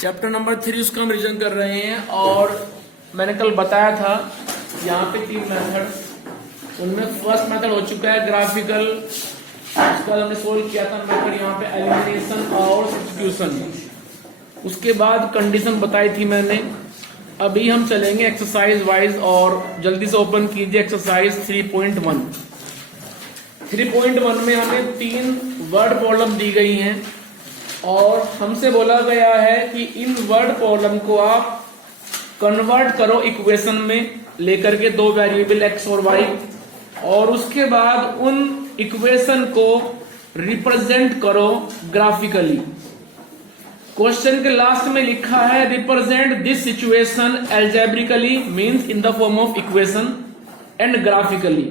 Chapter number 3 उसका हम revision कर रहे हैं। और मैंने कल बताया था यहाँ पे 3 मेथड, उनमें फर्स्ट मेथड हो चुका है ग्राफिकल, उसका हमने सोल्व किया था मेथड यहाँ पे एलिमिनेशन और सब्स्टिट्यूशन। उसके बाद कंडीशन बताई थी मैंने। अभी हम चलेंगे एक्सरसाइज वाइज और जल्दी से ओपन कीजिए एक्सरसाइज 3.1। 3.1 में हमें 3 वर्ड प्रॉब्लम दी गई हैं और हमसे बोला गया है कि इन वर्ड प्रॉब्लम को आप कन्वर्ट करो इक्वेशन में लेकर के 2 वेरिएबल x और y, और उसके बाद उन इक्वेशन को रिप्रेजेंट करो ग्राफिकली। क्वेश्चन के लास्ट में लिखा है represent this situation algebraically means in the form of equation and graphically.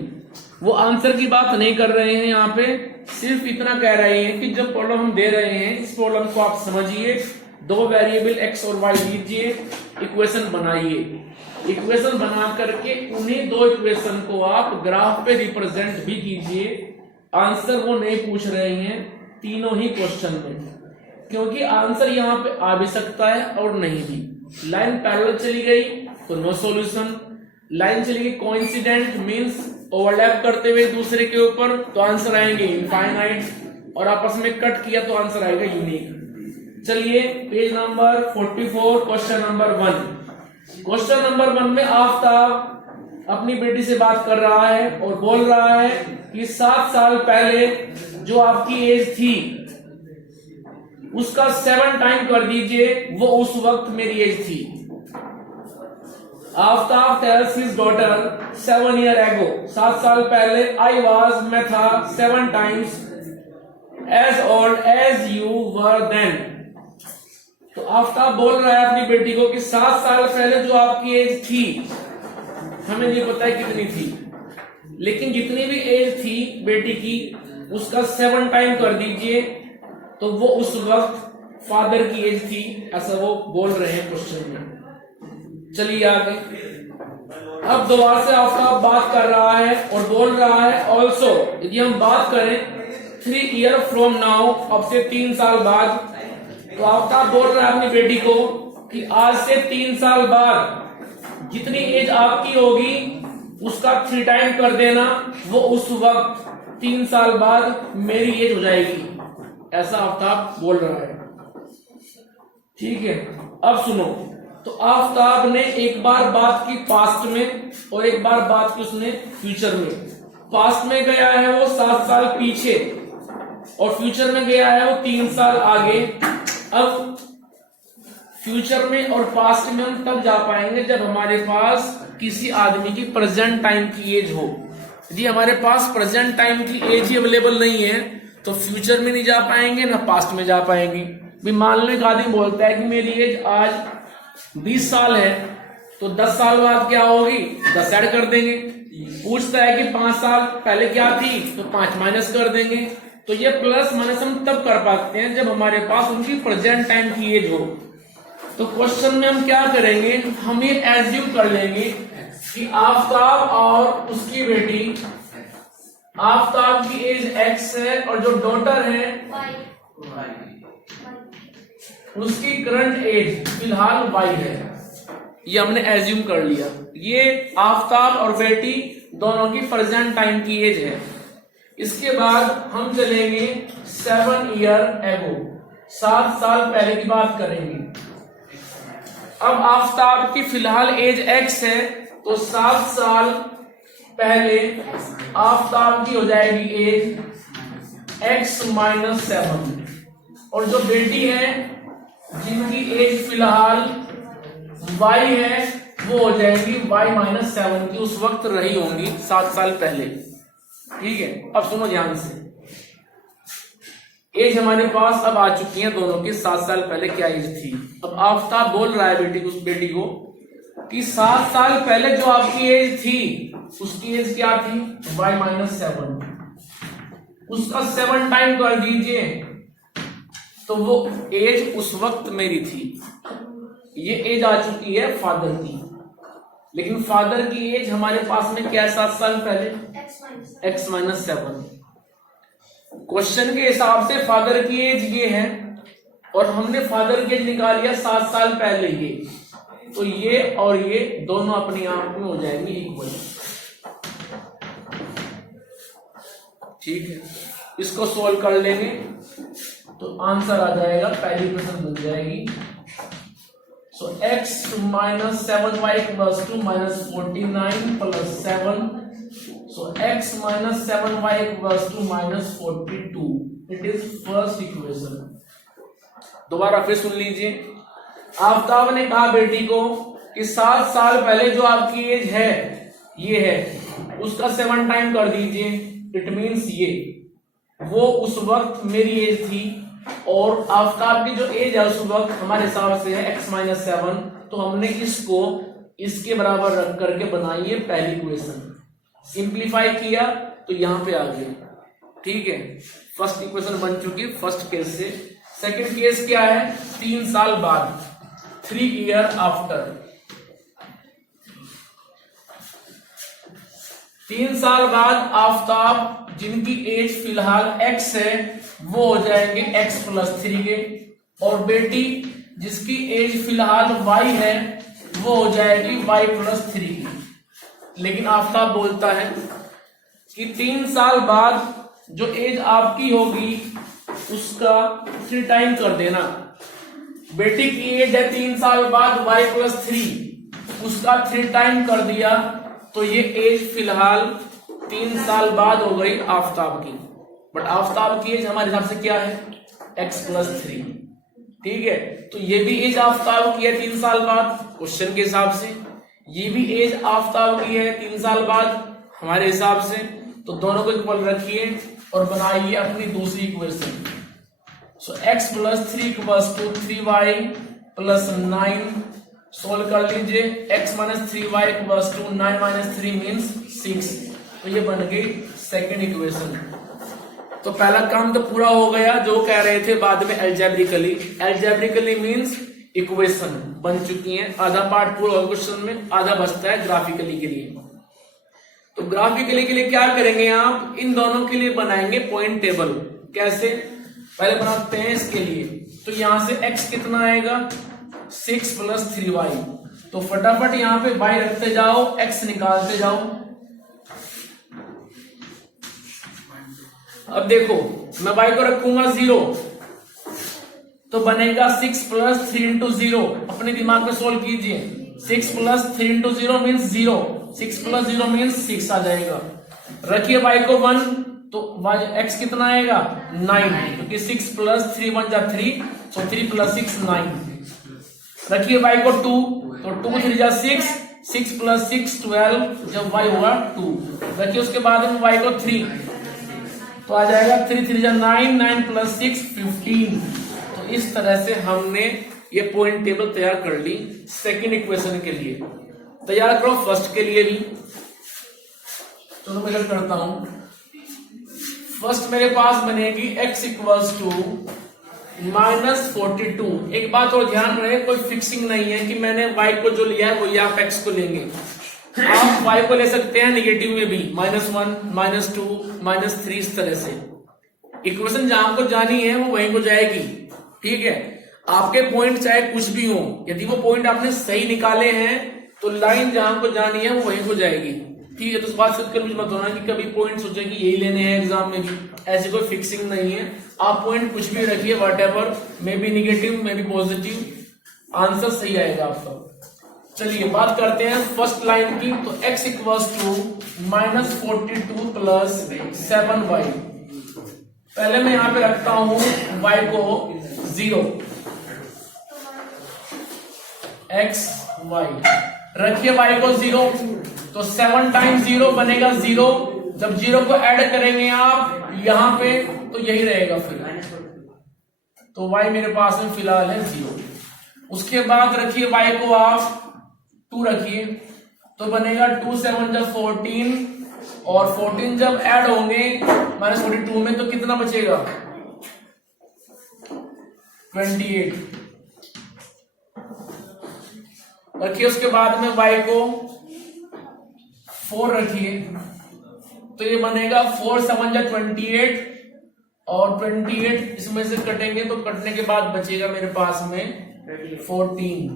वो आंसर की बात नहीं कर रहे हैं, यहाँ पे सिर्फ इतना कह रहे हैं कि जब प्रॉब्लम हम दे रहे हैं इस प्रॉब्लम को आप समझिए, 2 वेरिएबल x और y लीजिए, इक्वेशन बनाइए, इक्वेशन बना करके उन्हीं 2 इक्वेशन को आप ग्राफ पे रिप्रेजेंट भी कीजिए। आंसर वो नहीं पूछ रहे हैं तीनों ही क्वेश्चन में, क्योंकि आंसर यहाँ पे आ भी सकता है और नहीं भी। लाइन पैरेलल चली गई तो नो सॉल्यूशन, लाइन चली गई कोइंसिडेंट मींस ओवरलैप करते हुए दूसरे के ऊपर तो आंसर आएंगे इनफाइनाइट, और आपस में कट किया तो आंसर आएगा यूनिक। चलिए page number 44 question number 1। Question number 1 में आफ्ताब अपनी बेटी से बात कर रहा है और बोल रहा है कि 7 साल पहले जो आपकी एज थी उसका 7 टाइम कर दीजिए, वो उस वक्त मेरी एज थी। Aftab tells his daughter 7 years ago, 7 साल पहले मैं था 7 times as old as you were then। तो आफ्ताब बोल रहा है अपनी बेटी को कि 7 साल पहले जो आपकी एज थी, हमें नहीं पता है कितनी थी, लेकिन जितनी भी एज थी बेटी की उसका 7 टाइम कर दीजिए, तो वो उस वक्त फादर की एज थी, ऐसा वो बोल रहे हैं क्वेश्चन में। चलिए आगे। अब दोबारा से आफ्ताब बात कर रहा है और बोल रहा है ऑल्सो, यदि हम बात करें 3 years फ्रॉम नाउ, अब से 3 साल बाद, तो आफ्ताब बोल रहा है अपनी बेटी को कि आज से 3 साल बाद जितनी एज आपकी होगी उसका 3 टाइम कर देना, वो उस वक्त 3 साल बाद मेरी एज हो जाएगी, ऐसा आफ्ताब बोल रहा है। ठीक है, अब सुनो। तो आफ्ताब ने एक बार बात की पास्ट में और एक बार बात की उसने फ्यूचर में। पास्ट में गया है वो 7 साल पीछे और फ्यूचर में गया है वो 3 साल आगे। अब फ्यूचर में और पास्ट में हम तब जा पाएंगे जब हमारे पास किसी आदमी की प्रेजेंट टाइम की एज हो। यदि हमारे पास प्रेजेंट टाइम की एज ही अवेलेबल नहीं है तो फ्यूचर में नहीं जा पाएंगे ना पास्ट में जा पाएंगे। भी मान लो एक आदमी बोलता है कि मेरी एज आज 20 साल है, तो 10 साल बाद क्या होगी 10 ऐड कर देंगे। पूछता है कि 5 साल पहले क्या थी, तो 5 माइनस कर देंगे। तो ये प्लस माइनस हम तब कर पाते हैं जब हमारे पास उनकी प्रेजेंट टाइम की एज हो। तो क्वेश्चन में हम क्या करेंगे, हम ये एज्यूम कर लेंगे कि आफ्ताब और उसकी बेटी, आफ्ताब की एज x है और जो डॉटर है उसकी करंट एज फिलहाल y है। ये हमने एज्यूम कर लिया। ये आफ्ताब और बेटी दोनों की प्रेजेंट टाइम की एज है। इसके बाद हम चलेंगे 7 years ago, 7 साल पहले की बात करेंगे। अब आफ्ताब की फिलहाल एज x है, तो 7 साल पहले आफ्ताब की हो जाएगी एज x - 7, और जो बेटी है जिनकी एज फिलहाल y है वो हो जाएगी y - 7 की उस वक्त रही होंगी 7 साल पहले। ठीक है, अब सुनो ध्यान से। एज हमारे पास अब आ चुकी है दोनों की, 7 साल पहले क्या एज थी। अब आफ्ताब बोल रहा है बेटी को कि 7 साल पहले जो आपकी एज थी उसकी एज क्या थी y - 7, उसका 7 टाइम कर दीजिए, तो वो एज उस वक्त मेरी थी। ये एज आ चुकी है फादर की, लेकिन फादर की एज हमारे पास में क्या है 7 साल पहले x - 7। क्वेश्चन के हिसाब से फादर की एज ये है और हमने फादर की एज निकाल लिया 7 साल पहले ये, तो ये और ये दोनों अपने आप में हो जाएंगे इक्वल। ठीक है, इसको सोल्व कर लेंगे तो आंसर आ जाएगा, पहली क्वेश्चन बन जाएगी। सो x minus 7y plus 2 minus 49 plus 7, so x minus 7y plus 2 minus 42, it is first equation. दोबारा फिर सुन लीजिए, आफ्ताब ने कहा बेटी को कि 7 साल पहले जो आपकी एज है ये है, उसका 7 टाइम कर दीजिए, इट मीन्स ये, वो उस वक्त मेरी एज थी और आफ्ताब की जो एज है उस वक्त हमारे हिसाब से है x माइनस 7, तो हमने इसको इसके बराबर रख करके बनाई है पहली इक्वेशन, सिंप्लीफाई किया तो यहां पे आ गया। ठीक है, फर्स्ट इक्वेशन बन चुकी फर्स्ट केस से। सेकंड केस क्या है, 3 साल बाद, 3 ईयर आफ्टर। 3 साल बाद आफ्ताब जिनकी एज फिलहाल x है वो हो जाएंगे x प्लस 3 के, और बेटी जिसकी एज फिलहाल y है वो हो जाएगी y प्लस 3 की। लेकिन आफ्ताब बोलता है कि 3 साल बाद जो एज आपकी होगी उसका 3 टाइम कर देना। बेटी की एज है 3 साल बाद y प्लस 3, उसका 3 टाइम कर दिया तो ये एज फिलहाल 3 साल बाद हो गई आफ्ताब की, बट आफ्ताब की एज हमारे हिसाब से क्या है, x प्लस 3। ठीक है, तो ये भी एज आफ्ताब की है 3 साल बाद क्वेश्चन के हिसाब से, ये भी एज आफ्ताब की है 3 साल बाद हमारे हिसाब से, तो दोनों को इक्वल रखिए और बनाइए अपनी दूसरी equation. So x plus 3 equals to 3y plus 9, solve कर लीजिए, x minus 3y equals to 9 minus 3 means 6, तो ये बन गई सेकेंड इक्वेशन। तो पहला काम तो पूरा हो गया जो कह रहे थे, बाद में एल्जेब्रिकली मींस इक्वेशन बन चुकी हैं, आधा पार्ट पूरा हो क्वेश्चन में, आधा बचता है ग्राफिकली के लिए। तो ग्राफिकली के लिए क्या करेंगे आप, इन दोनों के लिए बनाएंगे पॉइंट टेबल। कैसे, पहले बनाते हैं इसके लिए, तो यहां से x कितना आएगा, 6 प्लस 3y, तो फटाफट यहां पे y रखते जाओ, x निकालते जाओ। अब देखो मैं y को रखूंगा 0, तो बनेगा 6 प्लस 3 इंटू 0, अपने दिमाग में सोल्व कीजिए, 6 plus 3 into 0 means 0, 6 plus 0 means 6 आ जाएगा। रखिए y को 1, तो x कितना आएगा 9, क्योंकि 6 प्लस 3 1 जा 3, सो 3 प्लस 6 9। रखिए y को 2, तो 2 3 जा 6, 6 प्लस 6 12, जब y होगा 2। रखिए उसके बाद में y को 3, तो आ जाएगा 3 3 जा 9, 9 प्लस 6 15। तो इस तरह से हमने ये पॉइंट टेबल तैयार कर ली सेकेंड इक्वेशन के लिए। तैयार करो फर्स्ट के लिए भी, चलो मैं करता हूं। फर्स्ट मेरे पास बनेगी x इक्वल्स टू माइनस 42। एक बात और ध्यान रहे, कोई फिक्सिंग नहीं है कि मैंने y को जो लिया है वही आप x को लेंगे। आप y को ले सकते हैं निगेटिव में भी, -1, -2, -3, इस तरह से। इक्वेशन जहां को जानी है वो वहीं को जाएगी। ठीक है, आपके पॉइंट चाहे कुछ भी हो, यदि वो पॉइंट आपने सही निकाले हैं तो लाइन जहां को जानी है वो वहीं को जाएगी। ठीक है, तो इस बात से कभी मत होना कि कभी पॉइंट सोचे कि यही लेने हैं एग्जाम में भी, ऐसी कोई फिक्सिंग नहीं है। आप पॉइंट कुछ भी रखिए, what ever, may be negative may be positive, answer सही आएगा आपका। चलिए बात करते हैं फर्स्ट लाइन की। तो x equals to -42 plus 7y। पहले मैं यहां पे रखता हूं y को 0, x y, रखिए y को 0, तो 7 टाइम्स 0 बनेगा 0। जब 0 को ऐड करेंगे आप यहां पे तो यही रहेगा फिर, तो y मेरे पास में फिलहाल है 0। उसके बाद रखिए y को आप 2 रखिए, तो बनेगा 2 7 जब 14, और 14 जब ऐड होंगे -42 में तो कितना बचेगा 28। रखिए उसके बाद में y को 4 रखिए, तो ये बनेगा 4 7 जब 28, और 28 इसमें से कटेंगे तो कटने के बाद बचेगा मेरे पास में 14।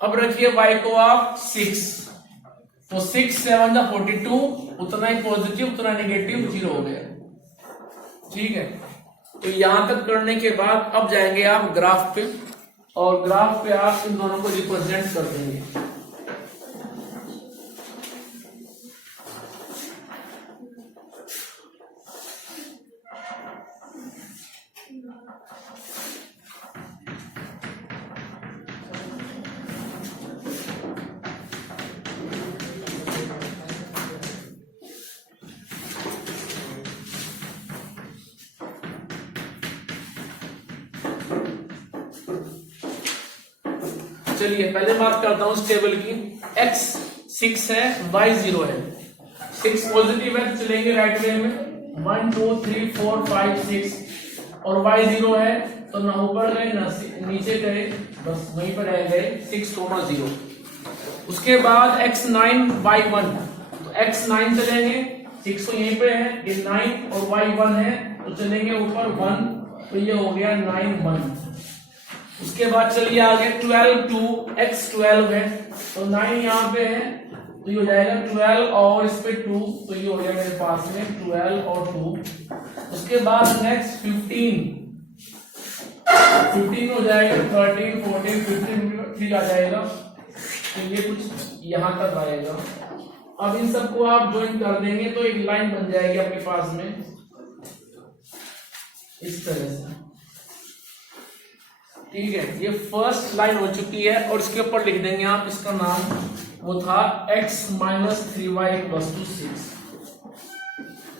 अब रखिए y को आप 6, तो 6 7 जा 42, उतना ही पॉजिटिव उतना नेगेटिव 0 हो गया। ठीक है, तो यहां तक करने के बाद अब जाएंगे आप ग्राफ पे, और ग्राफ पे आप इन दोनों को रिप्रेजेंट कर देंगे। चलिए पहले बात करता हूं इस टेबल की। x 6 है, y 0 है। 6 पॉजिटिव है तो चलेंगे राइट वे में, 1 2 3 4 5 6, और y 0 है तो ना ऊपर गए ना नीचे गए, बस वहीं पर रह गए 6, 0। उसके बाद x 9 y 1, तो x 9 चलेंगे, 6 तो यहीं पे है, ये 9 और y 1 है तो चलेंगे ऊपर 1, तो ये हो गया 9 1। उसके बाद चलिए आगे 12 2, x 12 है तो 9 यहाँ पे है तो ये हो जाएगा 12 और इस पे 2, तो ये हो गया मेरे पास में 12 और 2। उसके बाद नेक्स्ट 15 हो जाएगा, 13 14 15 ठीक आ जाएगा, तो ये कुछ यहाँ तक आएगा। अब इन सबको आप ज्वाइन कर देंगे तो एक लाइन बन जाएगी आपके पास में इस तरह से। ठीक है, ये फर्स्ट लाइन हो चुकी है, और इसके ऊपर लिख देंगे आप, इसका नाम वो था x - 3y = 6।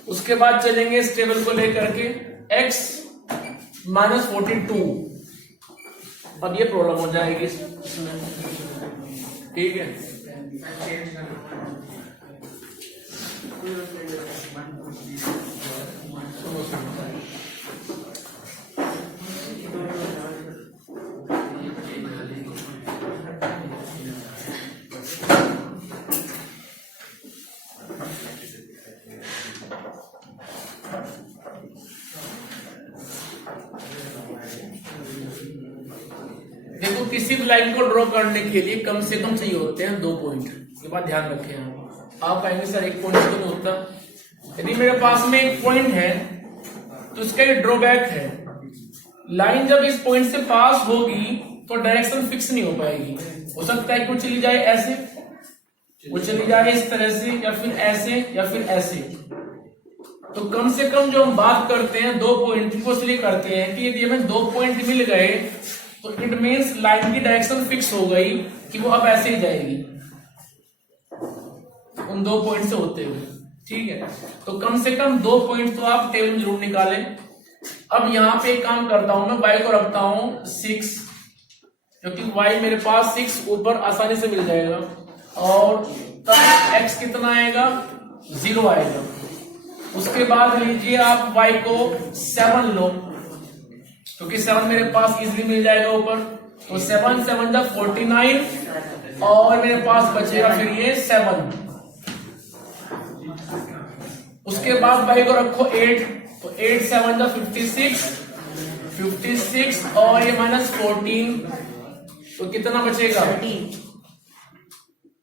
उसके बाद चलेंगे इस टेबल को लेकर के x - 42, अब ये प्रॉब्लम हो जाएगी इसमें। ठीक है, देखो किसी भी लाइन को ड्रॉ करने के लिए कम से कम चाहिए होते हैं 2 पॉइंट, ये बात ध्यान रखें आप कहेंगे सर 1 पॉइंट तो नहीं होता। यदि मेरे पास में 1 पॉइंट है तो इसका ये ड्रॉबैक है, लाइन जब इस पॉइंट से पास होगी तो डायरेक्शन फिक्स नहीं हो पाएगी। हो सकता है कि वो चली जाए ऐसे, वो चली जाए इस तरह से, या फिर ऐसे, या फिर ऐसे। तो कम से कम जो हम बात करते हैं 2 पॉइंट को इसलिए करते हैं कि यदि हमें 2 पॉइंट मिल गए तो इट मीन्स लाइन की डायरेक्शन फिक्स हो गई कि वो अब ऐसे ही जाएगी उन 2 पॉइंट से होते हुए। ठीक है, तो कम से कम 2 पॉइंट तो आप टेबल में जरूर निकालें। अब यहां पे एक काम करता हूं, मैं y को रखता हूं 6, क्योंकि y मेरे पास 6 ऊपर आसानी से मिल जाएगा, और तब x कितना आएगा 0 आएगा। उसके बाद लीजिए आप y को 7 लो, क्योंकि 7 मेरे पास इजीली मिल जाएगा ऊपर, तो 7 7 जा 49, और मेरे पास बचेगा फिर ये 7। उसके बाद y को रखो 8, तो 8 7 जा 56, और ये -14, तो कितना बचेगा भाई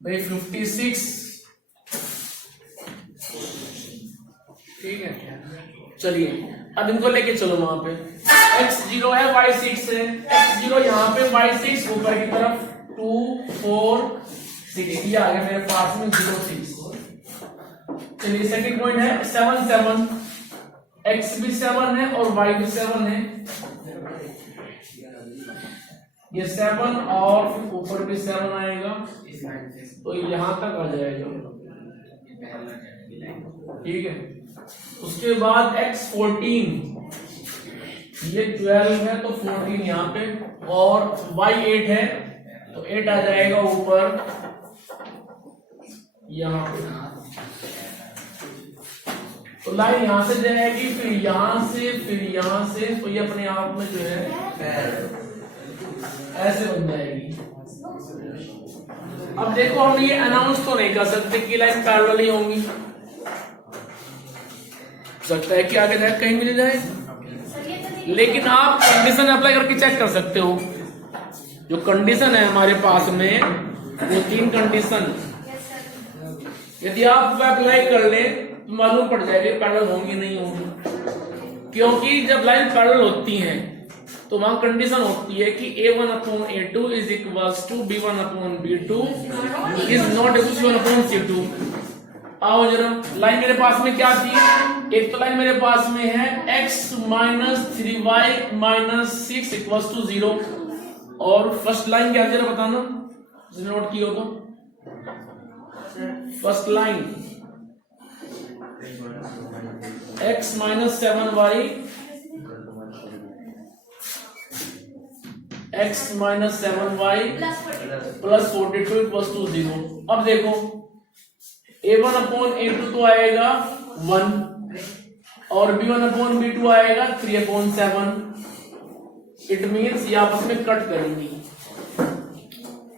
56। ठीक है, चलिए अब इनको लेके चलो वहां पे। x 0 है, y 6 है, x 0 यहाँ पे, y 6 ऊपर की तरफ 2 4 6, ये आ गया मेरे पास में 0 6। चलिए सेकंड पॉइंट है 7 7, x भी 7 है और y भी 7 है, ये 7 और ऊपर भी 7 आएगा, तो यहां तक आ जाएगा। ठीक है, उसके बाद x 14, ये 12 है तो 14 यहाँ पे, और y 8 है तो 8 आ जाएगा ऊपर यहाँ पे। तो लाइन यहां से जाएगी, फिर यहां से, फिर यहां से, तो ये अपने आप में जो है ऐसे बन जाएगी। अब देखो हम ये अनाउंस तो नहीं कर सकते कि लाइन पैरेलल ही होंगी, सकता है कि आगे जाए कहीं मिल जाए, लेकिन आप कंडीशन अप्लाई करके चेक कर सकते हो। जो कंडीशन है हमारे पास में वो 3 कंडीशन, यदि आप अप्लाई कर ले तो मालूम पड़ जाएगा पैरेलल होंगी नहीं होंगी, क्योंकि जब लाइन पैरेलल होती हैं तो वहां कंडीशन होती है कि A1/A2 is equals to B1/B2 is not equal to C1/C2। आओ जरा, लाइन मेरे पास में क्या थी, एक तो लाइन मेरे पास में है x minus 3y minus 6 equals to 0, और फर्स्ट लाइन क्या जरा बताना, नोट किया तो first line x minus 7y x minus 7y plus 42 equals to 0। अब देखो A1/A2 तो आएगा 1 और B1/B2 आएगा 3/7। इट मीन्स ये आपस में कट करेंगी।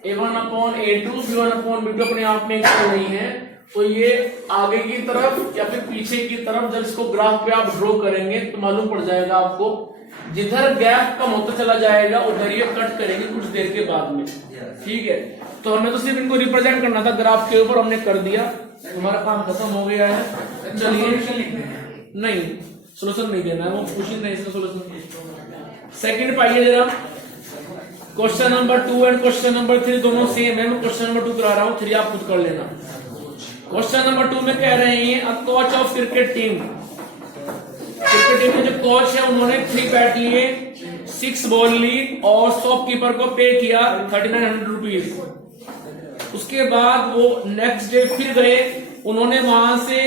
A1/A2 B1/B2 अपने आप में इक्वल नहीं है, तो ये आगे की तरफ या फिर पीछे की तरफ जब इसको ग्राफ पे आप ड्रॉ करेंगे तो मालूम पड़ जाएगा आपको, जिधर गैप कम होता चला जाएगा उधर ये कट करेंगे कुछ देर के बाद में। ठीक है, तो हमें तो सिर्फ इनको रिप्रेजेंट करना था ग्राफ के ऊपर, हमने कर दिया, हमारा काम खत्म हो गया है। चलिए, नहीं सोल्यूशन नहीं देना है, वो पूछिए नहीं इसका सोल्यूशन। सेकंड पाइए जरा, question number 2 and question number 3 दोनों सेम है। मैं क्वेश्चन नंबर 2 करा रहा हूं, 3 आप खुद कर लेना। क्वेश्चन नंबर 2 में कह रहे हैं a coach of cricket team, cricket team के जो कोच है उन्होंने 3 बैट लिए, 6 बॉल ली और शॉपकीपर को पे किया 3900 रुपीज। उसके बाद वो नेक्स्ट डे फिर गए, उन्होंने वहां से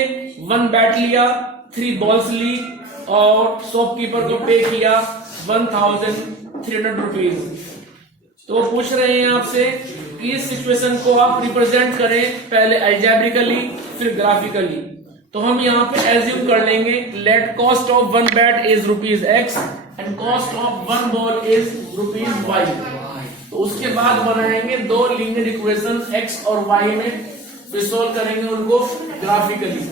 1 बैट लिया, 3 बॉल्स ली और शॉपकीपर को पे किया 1300 रुपीज। तो पूछ रहे हैं आपसे कि इस सिचुएशन को आप रिप्रेजेंट करें, पहले अलजेब्रिकली फिर ग्राफिकली। तो हम यहाँ पे एज्यूम कर लेंगे let cost of 1 bat is ₹X and cost of 1 ball is ₹Y। तो उसके बाद बनाएंगे 2 लीनियर इक्वेशन x और y में, फिर सोल्व करेंगे उनको ग्राफिकली।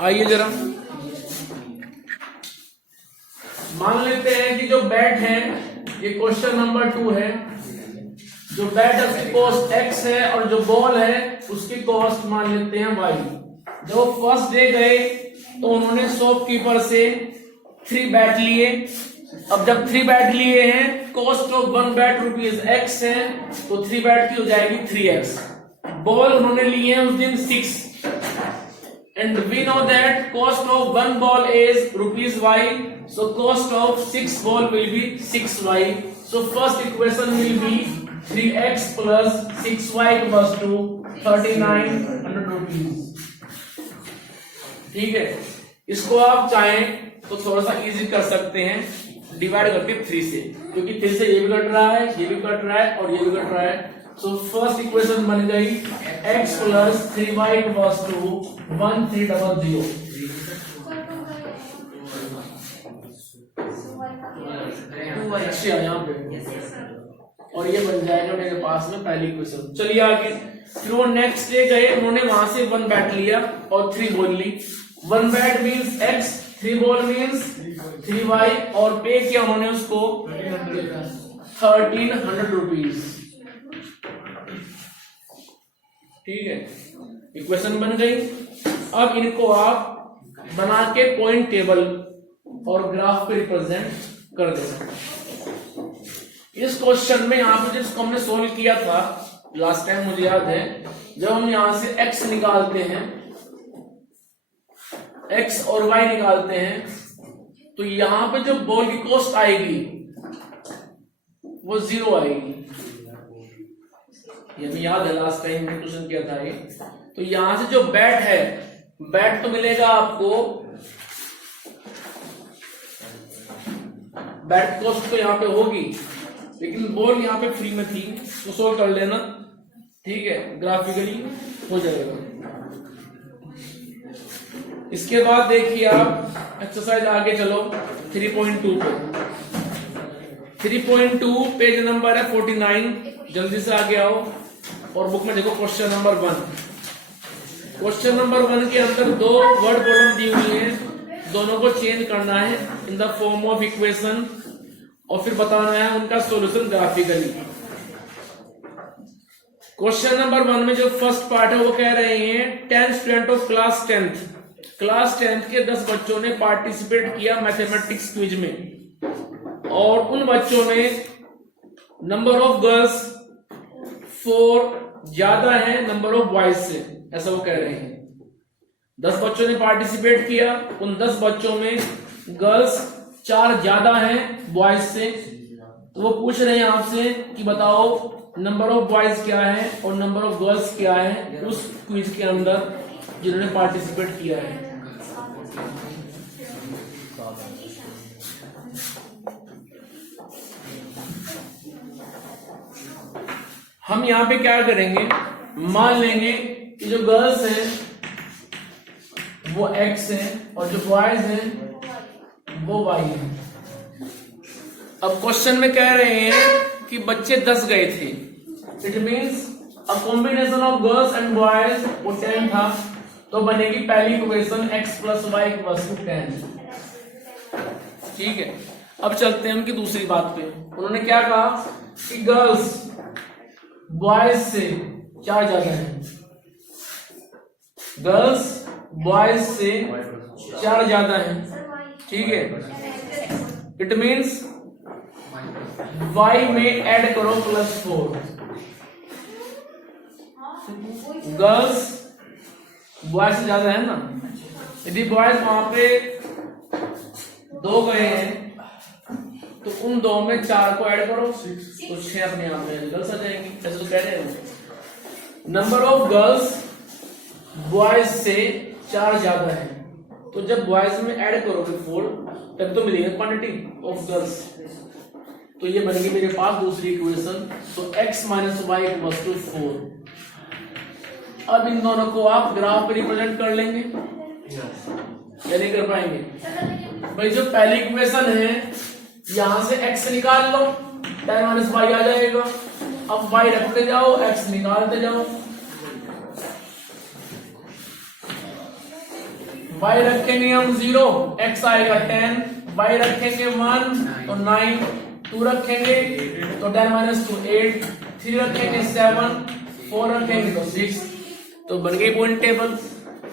आइए जरा मान लेते हैं कि जो बैट है, ये क्वेश्चन नंबर 2 है, जो बैट है उसकी कॉस्ट x है और जो बॉल है उसकी कॉस्ट मान लेते हैं y। जब फर्स्ट डे गए तो उन्होंने शॉपकीपर से 3 बैट लिए। अब जब 3 बैट लिए हैं, कॉस्ट ऑफ 1 बैट ₹X है, तो 3 बैट की हो जाएगी 3x। बॉल उन्होंने लिए हैं उस दिन 6 and we know that cost of 1 ball is ₹Y, so cost of 6 ball will be 6y. So first equation will be 3x plus 6y equals to 3900 rupees। ठीक है, इसको आप चाहें तो थोड़ा सा इजी कर सकते हैं डिवाइड करके 3 से, क्योंकि 3 से ये भी कट रहा है, ये भी कट रहा है और ये भी कट रहा है। सो फर्स्ट इक्वेशन बन गई x plus 3y equals to 1300। यहाँ पे और ये बन जाएगा मेरे पास में पहली इक्वेशन। चलिए आगे, फिर वो नेक्स्ट डे गए, उन्होंने वहां से 1 बैट लिया और 3 बॉल ली। 1 bat means x, 3 ball means 3y और पे किया उन्होंने उसको 1300 रुपीज। ठीक है, इक्वेशन बन गई। अब इनको आप बना के पॉइंट टेबल और ग्राफ पे रिप्रेजेंट कर देना। इस क्वेश्चन में यहाँ पे जिसको हमने सोल्व किया था लास्ट टाइम, मुझे याद है, जब हम यहां से x निकालते हैं, x और y निकालते हैं, तो यहां पे जो बॉल की कॉस्ट आएगी वो 0 आएगी। ये भी याद है, लास्ट टाइम में क्वेश्चन किया था ये। तो यहां से जो बैट है, बैट तो मिलेगा आपको, बैट कॉस्ट तो यहां पे होगी, लेकिन बॉल यहां पे फ्री में थी, तो सोल्व कर लेना। ठीक है, ग्राफिकली हो जाएगा। इसके बाद देखिए आप एक्सरसाइज आगे चलो 3.2 पे। 3.2 पेज नंबर है 49, जल्दी से आगे आओ और बुक में देखो क्वेश्चन नंबर 1। क्वेश्चन नंबर 1 के अंदर दो वर्ड प्रॉब्लम दी हुई है, दोनों को चेंज करना है in the form of equation और फिर बताना है उनका सॉल्यूशन ग्राफिकली। क्वेश्चन नंबर 1 में जो फर्स्ट पार्ट है वो कह रहे हैं 10 स्टूडेंट ऑफ क्लास 10th के 10 बच्चों ने पार्टिसिपेट किया मैथमेटिक्स क्विज में और उन बच्चों में नंबर ऑफ गर्ल्स 4 ज्यादा है नंबर ऑफ बॉयज से, ऐसा वो कह रहे हैं। 10 बच्चों ने पार्टिसिपेट किया, उन 10 बच्चों में गर्ल्स 4 ज्यादा हैं बॉयज से, तो वो पूछ रहे हैं आपसे कि बताओ नंबर ऑफ बॉयज क्या है और नंबर ऑफ गर्ल्स क्या है उस क्विज के अंदर जिन्होंने पार्टिसिपेट किया है। हम यहां पे क्या करेंगे, मान लेंगे कि जो गर्ल्स हैं वो x है और जो बॉयज हैं वो y है। अब क्वेश्चन में कह रहे हैं कि बच्चे 10 गए थे, it means a combination of girls and boys वो 10 था, तो बनेगी पहली इक्वेशन x + y = 10। ठीक है, अब चलते हैं उनकी दूसरी बात पे। उन्होंने क्या कहा कि गर्ल्स बॉयज से 4 ज्यादा है, गर्ल्स बॉयज से 4 ज्यादा है। ठीक है, इट मींस y में ऐड करो +4, गर्ल्स बॉयज से ज्यादा है ना। यदि बॉयज वहां पे 2 गए हैं तो उन 2 में 4 को ऐड करो तो 6 अपने आप में गर्ल्स आ जाएंगी, ऐसे तो कह रहे हैं। नंबर ऑफ गर्ल्स बॉयज से 4 ज्यादा है, तो जब बॉयज में ऐड करोगे 4 तब तो मिलेगी क्वांटिटी ऑफ गर्ल्स, तो ये बनेगी मेरे पास दूसरी इक्वेशन। तो x - y = 4। अब इन दोनों को आप ग्राफ पे रिप्रेजेंट कर लेंगे या नहीं कर पाएंगे? भाई जो पहली इक्वेशन है यहां से x निकाल लो, 10 - y आ जाएगा। अब y रखते जाओ, x निकालते जाओ। y रखेंगे हम 0, x आएगा 10, y रखेंगे 1 तो 9, 2 रखेंगे तो 10 - 2 8, 3 रखेंगे 7, 4 रखेंगे तो 6, तो बन गई पॉइंट टेबल।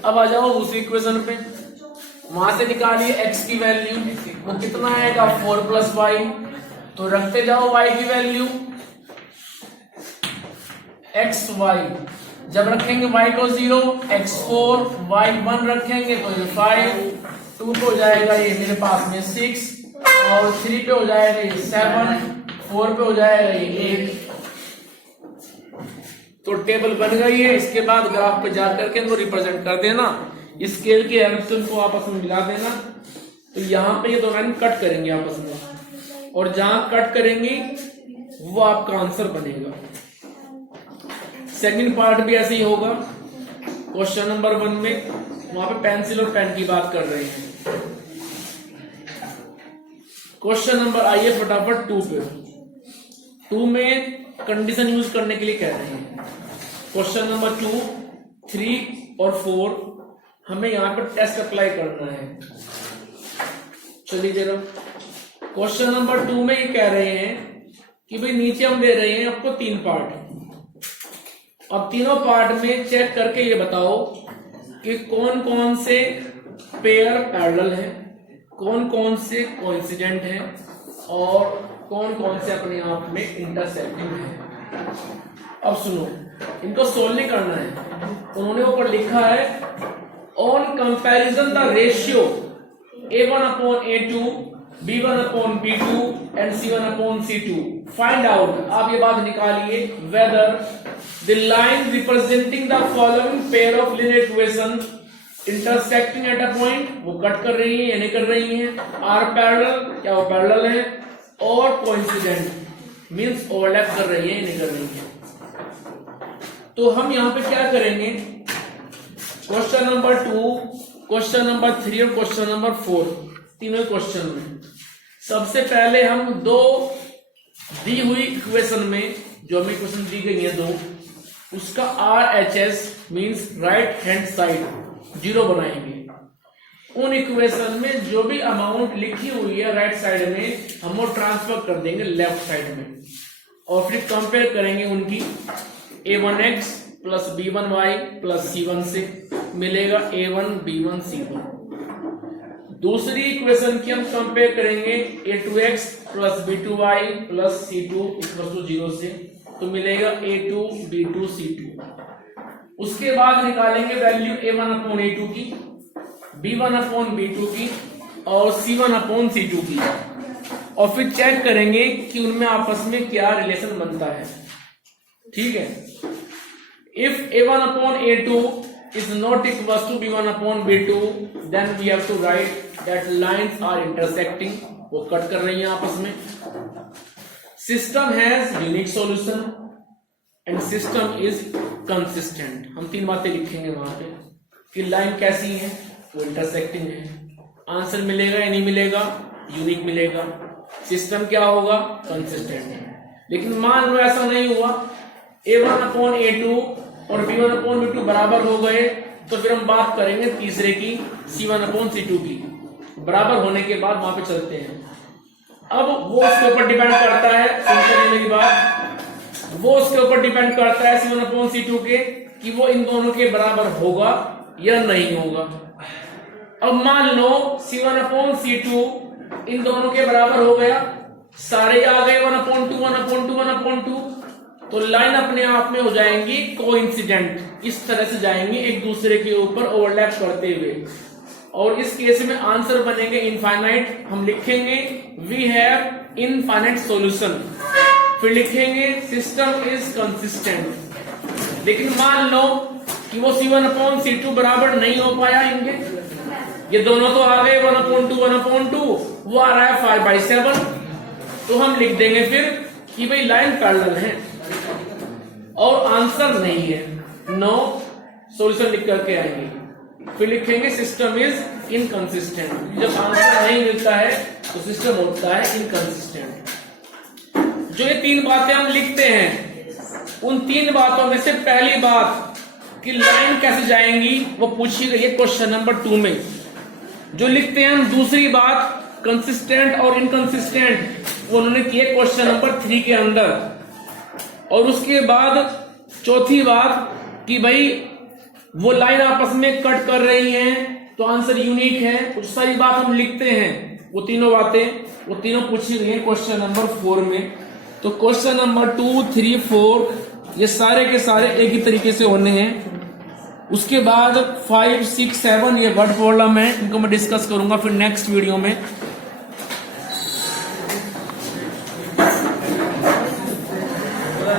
अब आ जाओ दूसरी इक्वेशन पे, वहां से निकालिए x की वैल्यू, वो कितना आएगा 4 + y, तो रखते जाओ y की वैल्यू x y, जब रखेंगे y को 0, x 4, y 1 रखेंगे तो ये 5, 2 पे हो जाएगा ये मेरे पास में 6 और 3 पे हो जाएगा ये 7, 4 पे हो जाएगा ये 8। तो टेबल बन गई है। इसके बाद ग्राफ पे जाकर के इनको रिप्रेजेंट कर देना, स्केल की हेल्प से उनको आपस में मिला देना। तो यहाँ पे ये दो लाइन कट करेंगे आपस में, और जहां कट करेंगी वो आपका आंसर बनेगा। सेकंड पार्ट भी ऐसे ही होगा। क्वेश्चन नंबर 1 में वहां पे पेंसिल और पेन की बात कर रहे हैं। क्वेश्चन नंबर आइए फटाफट 2 पे। 2 में कंडीशन यूज करने के लिए कह रहे हैं। क्वेश्चन नंबर 2, 3 और 4 हमें यहां पर टेस्ट अप्लाई करना है। चलिए जरा क्वेश्चन नंबर 2 में ये कह रहे हैं कि भाई नीचे हम दे रहे हैं आपको 3 पार्ट। अब तीनों पार्ट में चेक करके ये बताओ कि कौन कौन से पेयर पैरेलल है, कौन कौन से कोइंसिडेंट है और कौन कौन से अपने आप में इंटरसेक्टिंग है। अब सुनो, इनको सोल्व नहीं करना है। उन्होंने ऊपर लिखा है on comparison the ratio A1/A2, B1/B2 and C1/C2 find out. आप ये बात निकालिए whether the line representing the following pair of linear equation intersecting at a point, वो कट कर रही है या नहीं कर रही है, आर पैरेलल, क्या वो पैरेलल है, और कोइंसिडेंट मींस ओवरलैप कर रही है या नहीं कर रही है। तो हम यहां पे क्या करेंगे, क्वेश्चन नंबर 2, क्वेश्चन नंबर 3 और क्वेश्चन नंबर 4, तीनों क्वेश्चन में सबसे पहले हम 2 दी हुई इक्वेशन में, जो हमें इक्वेशन दी गई है 2, उसका RHS means right hand side 0 बनाएंगे। उन इक्वेशन में जो भी अमाउंट लिखी हुई है राइट साइड में हम वो ट्रांसफर कर देंगे लेफ्ट साइड में, और फिर कंपेयर करेंगे उनकी a1x plus b1y plus c1 से मिलेगा a1 b1 c1। दूसरी इक्वेशन की हम कंपेयर करेंगे a2x plus b2y plus c2 equal to 0 से, तो मिलेगा a2 b2 c2। उसके बाद निकालेंगे वैल्यू a1 अपॉन a2 की, b1 अपॉन b2 की और c1 अपॉन c2 की, और फिर चेक करेंगे कि उनमें आपस में क्या रिलेशन बनता है। ठीक है, if a1 upon a2 is not equals to b1 upon b2, then we have to write that lines are intersecting, वो कट कर रही हैं आपस में। System has unique solution and system is consistent। हम तीन बातें लिखेंगे वहां पे कि लाइन कैसी है, वो इंटरसेक्टिंग है। आंसर मिलेगा या नहीं मिलेगा, यूनिक मिलेगा। सिस्टम क्या होगा, कंसिस्टेंट है। लेकिन मान लो ऐसा नहीं हुआ, a1 अपॉन a2 और b1 अपॉन b2 बराबर हो गए, तो फिर हम बात करेंगे तीसरे की c1 अपॉन c2 की। बराबर होने के बाद वहां पे चलते हैं। अब वो उसके ऊपर डिपेंड करता है, सुनते मेरी बात, वो उसके ऊपर डिपेंड करता है c1 अपॉन c2 के कि वो इन दोनों के बराबर होगा या नहीं होगा। अब मान लो c1 अपॉन c2 इन दोनों के बराबर हो गया, सारे आ गए 1 अपॉन 2 1 अपॉन 2 1 अपॉन 2, तो लाइन अपने आप में हो जाएंगी कोइंसिडेंट, इस तरह से जाएंगी एक दूसरे के ऊपर ओवरलैप करते हुए, और इस केस में आंसर बनेंगे इनफाइनाइट। हम लिखेंगे वी हैव इनफाइनाइट सॉल्यूशन, फिर लिखेंगे सिस्टम इज कंसिस्टेंट। लेकिन मान लो कि वो c1 अपॉन c2 बराबर नहीं हो पाया इनके, ये दोनों तो आ गए 1 अपॉन 2 1 अपॉन 2, वो आ रहा है 5/7, तो हम लिख देंगे फिर कि भाई लाइन पैरेलल है और आंसर नहीं है, नो सॉल्यूशन लिख करके आएंगे। फिर लिखेंगे सिस्टम इज इनकंसिस्टेंट। जब आंसर नहीं मिलता है तो सिस्टम होता है इनकंसिस्टेंट। जो ये तीन बातें हम लिखते हैं, उन तीन बातों में से पहली बात कि लाइन कैसे जाएंगी वो पूछी गई है क्वेश्चन नंबर 2 में। जो लिखते हैं हम दूसरी बात कंसिस्टेंट और इनकंसिस्टेंट, वो उन्होंने किए क्वेश्चन नंबर 3 के अंदर। और उसके बाद चौथी बात कि भाई वो लाइन आपस में कट कर रही हैं तो आंसर यूनिक है, कुछ सारी बात हम लिखते हैं। वो तीनों बातें, वो तीनों पूछी गई हैं क्वेश्चन नंबर 4 में। तो क्वेश्चन नंबर 2 3 4 ये सारे के सारे एक ही तरीके से होने हैं। उसके बाद 5 6 7 ये वर्ड प्रॉब्लम है, इनको मैं डिस्कस करूंगा फिर नेक्स्ट वीडियो में।